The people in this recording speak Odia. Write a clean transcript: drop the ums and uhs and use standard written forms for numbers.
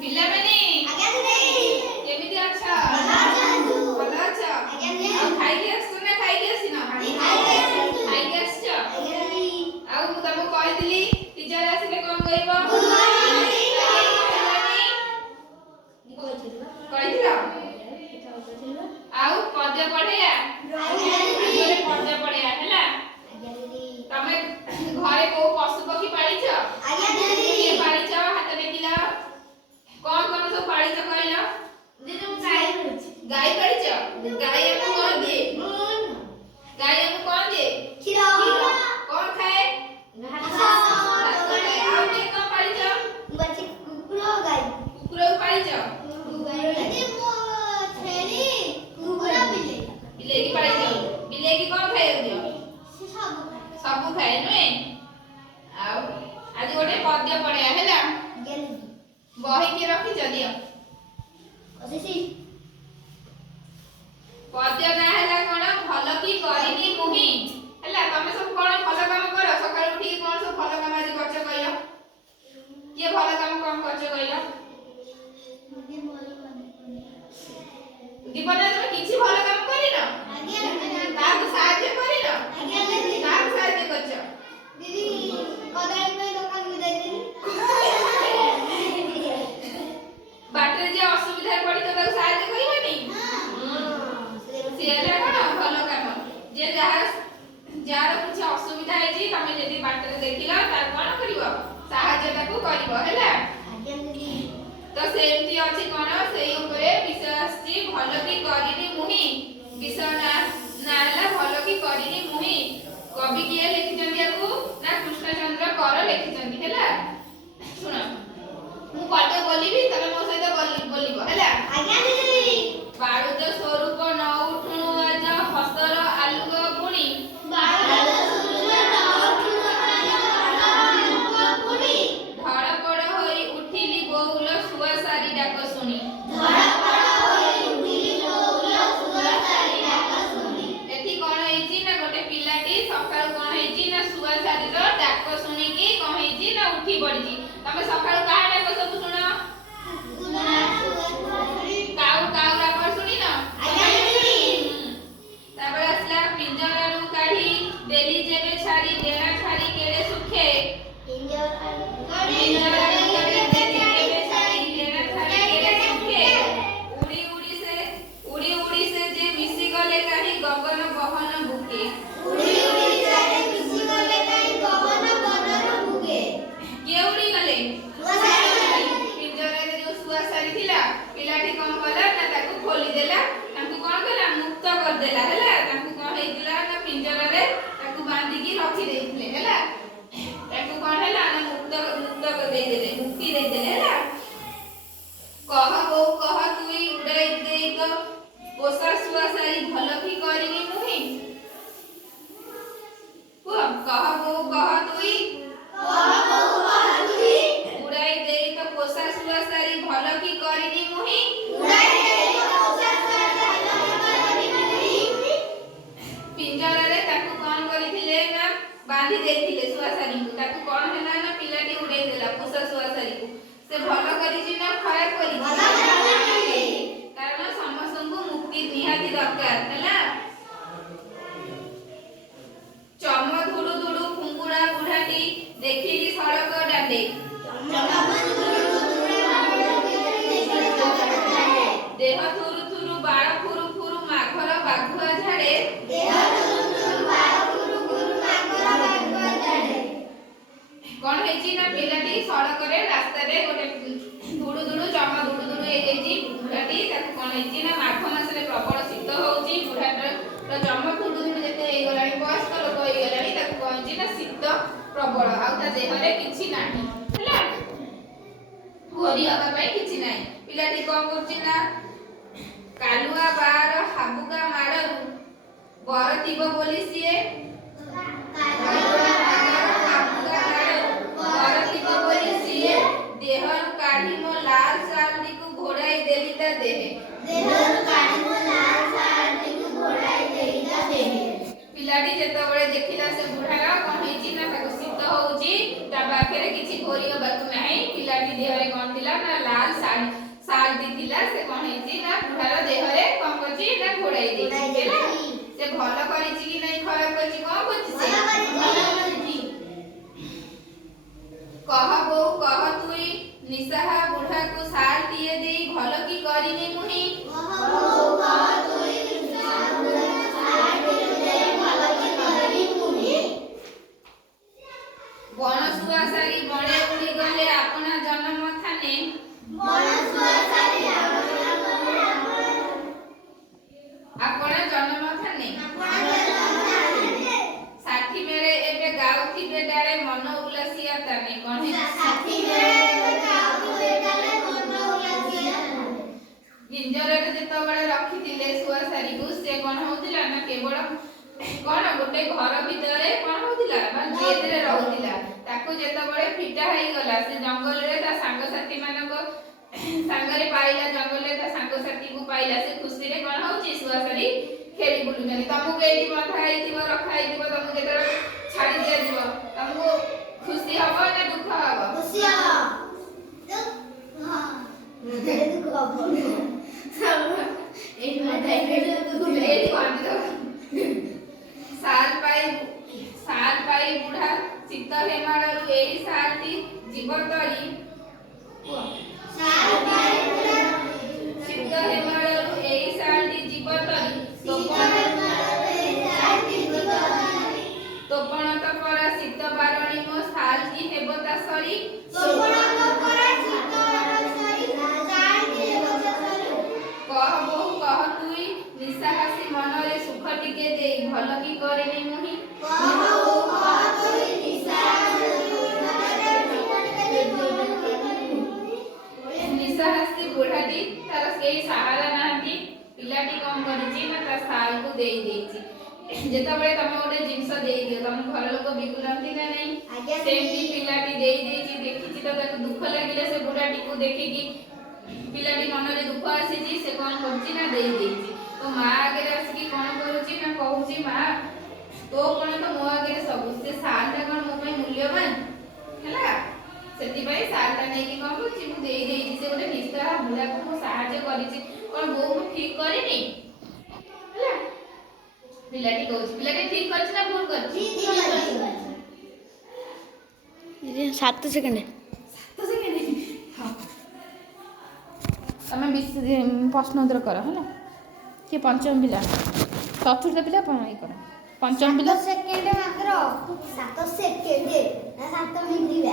ପିଲାମାନେ କେମିତି ଅଛ? ଭଲ ଅଛ? ଆଉ ଖାଇକି ଆସିଛ ନା ଖାଇକି ଆସିନ? ଖାଇକି ଆସିଛ? ଆଉ ମୁଁ ତମକୁ କହିଥିଲି ଟିଚର ଆସିଲେ କଣ କହିବ? କହିଥିଲ? ଆଉ ପଦ୍ୟ ପଢେଇବା? ପଦ୍ୟ ପଢେଇବା ହେଲା। ତମେ ଘରେ କୋଉ ପଶୁ ପକ୍ଷୀ ପାଳିଛ? କିଏ ପାଳିଛ? ହାତ ଟେକିଲ। କଣ କଣ ସବୁ ପାଳିଛ କହିଲ? ଗାଈ ପାଳିଛ? ଗାଈ ଆମକୁ କଣ ଦିଏ? ଗାଈ ଆମକୁ କଣ ଦିଏ? କ୍ଷୀର। କଣ ଖାଏ? ଘାସ ଖାଏ। ଆଉ କିଏ କଣ ପାଳିଛ? କୁକୁରକୁ ପାଳିଛ? ବିଲେଇକି ପାଳିଛ? ବିଲେଇକି କଣ ଖାଇବାକୁ ଦିଅ? ସବୁ ଖାଏ ନୁହେଁ? ଆଉ ଆଜି ଗୋଟେ ପଦ୍ୟ ପଢେଇବା ହେଲା। ବହି କିଏ ରଖିଛ? ଦିଅ। ପଦ୍ୟ ନାଁ ହେଲା କଣ? ଭଲ କି କରିନି ମୁହିଁ। ହେଲା, ତମେ ସବୁ କଣ ଭଲ କାମ କର? ସକାଳୁ ଉଠିକି କଣ ସବୁ ଭଲ କାମ ଆଜି କରିଛ କହିଲ? କିଏ ଭଲ କାମ କଣ କରିଛ କହିଲ? ଜୀବନରେ ତମେ କିଛି ଭଲ କାମ କରିନ? କାହାକୁ ସାହାଯ୍ୟ କରିନ? କାହାକୁ ସାହାଯ୍ୟ କରିଛ? ବାଟରେ ଯିଏ ଅସୁବିଧାରେ ପଡିଛ ତାକୁ ସାହାଯ୍ୟ କରିବନି? ସିଏ ହେଲା କଣ ଭଲ କାମ। ଯେ ଯାହାର କିଛି ଅସୁବିଧା ହେଇଛି ତମେ ଯଦି ବାଟରେ ଦେଖିଲ ତାର କଣ କରିବ? ସାହାଯ୍ୟ ତାକୁ କରିବ ହେଲା। ତ ସେମିତି ଅଛି କଣ? ସେଇ ଉପରେ ବିଷୟ ଆସିଛି ଭଲ କି କରିନି ମୁହିଁ। ବିଷୟ ନା ହେଲା ଭଲ କି କରିନି ମୁହିଁ। କବି କିଏ ଲେଖିଛନ୍ତି ୟାକୁ? ନା କୃଷ୍ଣଚନ୍ଦ୍ର କର ଲେଖିଛନ୍ତି ହେଲା। ଶୁଣ, ମୁଁ ପଦ୍ୟ ବୋଲିବି, ତମେ ମୋ ସହିତ ବୋଲିବ ହେଲା। ବାରୁଦ ସ୍ୱରୂପ ନ ଉଠୁଣୁ ଆଜ ହସର ଆଲୁଅ ପୁଣି। ଧଡ଼ପଡ଼ ହୋଇ ଉଠିଲି ବଉଳ ସୁଆସାରି ଡାକ ଶୁଣି। ଏଠି କଣ ହେଇଛି ନା ଗୋଟେ ପିଲାଟି ସକାଳୁ କଣ ହେଇଛି ନା ସୁଆସାରିର ଡାକ ଶୁଣିକି କଣ ହେଇଛି ନା ଉଠି ପଡିଛି। ତମେ ସକାଳୁ କାହା ଡାକ ସବୁ ଶୁଣ? କାଉ କାଉ ଡାକ ଶୁଣିନ? ତାପରେ ଆସିଲା ପିଞ୍ଜରାରୁ କାଢି ଦେଲି ଯେବେ ଛାଡି ଡେଣା ଛାଡି କେଡ଼େ ସୁଖେ। ଉଡି ସେ ଯେ ମିଶି ଗଲେ କାହିଁ ଗଗନ ବହନ ବୁକେ। କିଏ ଉଡି ଗଲେ? ପିଞ୍ଜରାରେ ଯୋଉ ଶୁଆସାରି ଥିଲା, ପିଲାଟି କଣ କଲା ନା ତାକୁ ଖୋଲିଦେଲା। ତାଙ୍କୁ କଣ କଲା? ମୁକ୍ତ କରିଦେଲା ହେଲା। ତାଙ୍କୁ କଣ ହେଇଥିଲା ନା ପିଞ୍ଜରାରେ ତାକୁ ବାନ୍ଧିକି ରଖି ଦେଇଥିଲେ ହେଲା। ତାକୁ କଣ ହେଲା ନା ମୁକ୍ତ ଦେଇଦେଲେ, ମୁକ୍ତି ଦେଇଦେଲେ ହେଲା। କହ ବୋଉ କହ ତୁଇ ଉଡାଇ ଦେଇ ତ ପୋଷା ଶୁଆସାରି ଭଲ କି କରିନି ମୁହିଁ। କୁହ, କହ ବୋଉ କହ ତୁଇ ଉଡାଇ ଦେଇ ତ ପୋଷା ଶୁଆସାରି ଭଲ କି କରିନି ମୁହିଁ। ପିଞ୍ଜରାରେ ତାକୁ କଣ କରିଥିଲେ ନା ବାନ୍ଧି ଦେଇଥିଲେ ଶୁଆସାରିଙ୍କୁ। ତାକୁ କଣ ହେଲା ନା ପିଲାଟି ଉଡେଇ ଦେଲା ପୋଷା ଶୁଆସାରିକୁ। ସେ ଭଲ କରିଛି ନା ଖରାପ କରିଛି? କାରଣ ସମସ୍ତଙ୍କୁ ମୁକ୍ତି ନିହାତି ଦରକାର ହେଲା। ଚମ ଧୁଡୁ ଧୁଡୁ କୁଙ୍କୁଡା ବୁଢାଟି ଦେଖିଲି ସଡ଼କ ଦାଣ୍ଡେ। ଦେହ ଥୁରୁ ଥୁରୁ ବାଳ ଫୁରୁ ଫୁରୁ ମାଘର ବାଘୁଆ ଝାଡେ। କଣ ହେଇଛି ନା ପିଲାଟି ସଡ଼କରେ ରାସ୍ତାରେ ଗୋଟେ ଧୁଡୁ ଧୁଡୁ ଚମ ଧୁଡୁ ଧୁଡୁ ହେଇଯାଇଛି ବୁଢାଟି। ତାକୁ କଣ ହେଇଛି ନା ମାଘ ମାସରେ ପ୍ରବଳ ଶୀତ ହଉଛି। ବୁଢାଟାର ଚମ ଧୁଡୁ ଧୁଡୁ ଯେତେ ହେଇଗଲାଣି, ବୟସ୍କ ଲୋକ ହେଇଗଲାଣି, ତାକୁ କଣ ହେଇଛି ନା ଶୀତ ପ୍ରବଳ। ଆଉ ତା ଦେହରେ କିଛି ନାହିଁ ହେଲା, ଘୋରି ହବା ପାଇଁ କିଛି ନାହିଁ। ପିଲାଟି କଣ କରୁଛି ନା କାଲୁଆ ବାର ହାବୁକା ମାଡ଼ରୁ ବର ଥିବ ବୋଲି ସିଏ। ଦେହରୁ କାଢି ମୋ ଲାଲ ଶାଢ଼ୀକୁ ଘୋଡାଇ ଦେଲି ତା ଦେହେ। ପିଲାଟି ଯେତେବେଳେ ଦେଖିଲା ସେ ବୁଢାର କଣ ହେଇଛି ନା ତାକୁ ଶୀତ ହଉଛି, ତା ପାଖରେ କିଛି ଘୋରି ହେବାକୁ ନାହିଁ। ପିଲାଟି ଦେହରେ କ'ଣ ଥିଲା ନା ଲାଲ ଶାଢ଼ୀ ଥିଲା। ସେ କ'ଣ ହେଇଛି ନା ବୁଢ଼ାର ଦେହରେ କ'ଣ କରିଛି ନା ଘୋଡ଼ାଇ ଦେଇଛି ହେଲା। ସେ ଭଲ କରିଛି କି ନାହିଁ ଖରାପ କରିଛି କ'ଣ କରିଛି ସେ କହ ବୋଉ କହ ତୁଇ ନିଶାହା ବୁଢ଼ାକୁ ଶାଢ଼ୀଟିଏ ଦେଇ ଭଲ କି କରିନି ମୁହିଁ। ବଣ ଶୁଆ ସାରି ବଣେ ଉଡ଼ି ଗଲେ ଆପଣା ଜନମ ଥାନେ। ଆପଣା ଜନମ ଥାନେ। ଷାଠି ମେଳେ ଏବେ ଗାଉଥିବେ ଡାଳେ ମନ ଉଲ୍ଲାସିଆ ତାନେ। କ'ଣ ପିଞ୍ଜରରେ ଯେତେବେଳେ ରଖିଥିଲେ ଶୁଆଶାରୀକୁ ସେ କ'ଣ ହଉଥିଲା ନା କେବଳ କ'ଣ ଗୋଟେ ଘର ଭିତରେ କ'ଣ ହଉଥିଲା ନା ଜେଲରେ ରହୁଥିଲା। ତାକୁ ଯେତେବେଳେ ଫିଟା ହେଇଗଲା ସେ ଜଙ୍ଗଲରେ ତା ସାଙ୍ଗସାଥି ମାନଙ୍କ ସାଙ୍ଗରେ ପାଇଲା, ଜଙ୍ଗଲରେ ତା ସାଙ୍ଗସାଥିକୁ ପାଇଲା। ସେ ଖୁସିରେ କ'ଣ ହଉଛି ଶୁଆଶାରୀ ଖେଳି ବୁଲୁଛନ୍ତି। ତମକୁ ଏଇଠି ବନ୍ଧା ହେଇଥିବ ରଖା ହେଇଥିବ, ତମକୁ ଯେତେବେଳେ ଛାଡ଼ି ଦିଆଯିବ ତମକୁ ଖୁସି ହବ ନା ଦୁଃଖ ହବ? ଖୁସି ହବ। ସାଲ ପାଇ ବୁଢ଼ା ଶୀତ ହେମାଳରୁ ଏଇ ଶାଲଟି ଯିବ ତରି। ଶୀତ ହେମାଳରୁ ଏଇ ଶାଲଟି ଯିବ ତରି। ତୋପଣ ତ ପରା ଶୀତ ବାରଣୀ ମୋ ଶାଲଟି ହେବ ତା ସରି। କହ ବୋଉ କହ ତୁଇ ନିଶା ହାସି ମନରେ ସୁଖ ଟିକେ ଦେଇ ଭଲ କି କରିନି ମୁହିଁ। ନିଶା ହାସି ବୁଢ଼ାଟି ତାର କେହି ସାହାରା ନାହାନ୍ତି। ପିଲାଟି କ'ଣ କରିଛି ନା ତା ଶାଲକୁ ଦେଇ ଦେଇଛି। ଯେତେବେଳେ ତମେ ଗୋଟେ ଜିନିଷ ଦେଇଦିଅ ତମ ଘର ଲୋକ ବିଗୁଡ଼ନ୍ତି ନା ନାହିଁ? ସେମିତି ପିଲାଟି ଦେଇ ଦେଇଛି। ଦେଖିଛି ତ ତାକୁ ଦୁଃଖ ଲାଗିଲା ସେ ବୁଢ଼ାଟିକୁ ଦେଖିକି। ପିଲାଟି ମନରେ ଦୁଃଖ ଆସିଛି, ସେ କ'ଣ କରୁଛି ନା ଦେଇ ଦେଇଛି। ତ ମା ଆଗରେ ଆସିକି କ'ଣ କରୁଛି ନା କହୁଛି ମା ତୋ କ'ଣ ତ ମୋ ଆଗରେ ସବୁ। ସେ ଶାଲଟା କ'ଣ ମୋ ପାଇଁ ମୂଲ୍ୟବାନ ହେଲା। ସେଥିପାଇଁ ଶାଲଟା ନେଇକି କ'ଣ କରୁଛି ମୁଁ ଦେଇ ଦେଇଛି। ସେ ଗୋଟେ ନିଶାହା ବୁଢ଼ାକୁ ମୁଁ ସାହାଯ୍ୟ କରିଛି। କ'ଣ ବୋଉ ମୁଁ ଠିକ କରିନି ହେଲା। ପିଲାଟି କହୁଛି ପିଲାଟି ଠିକ କରିଛି ନା ଭୁଲ କରିଛି? 7 ସେକେଣ୍ଡ। ତମେ ପ୍ରଶ୍ନ ଉତ୍ତର କର ହେଲା। କିଏ ପଞ୍ଚମ ପିଲା ଚତୁର୍ଥ ପିଲା ଇଏ କର। ପଞ୍ଚମ ପିଲା 7 ସେକେଣ୍ଡ ମାତ୍ର 7 ସେକେଣ୍ଡ ନା 7 ମିନିଟ।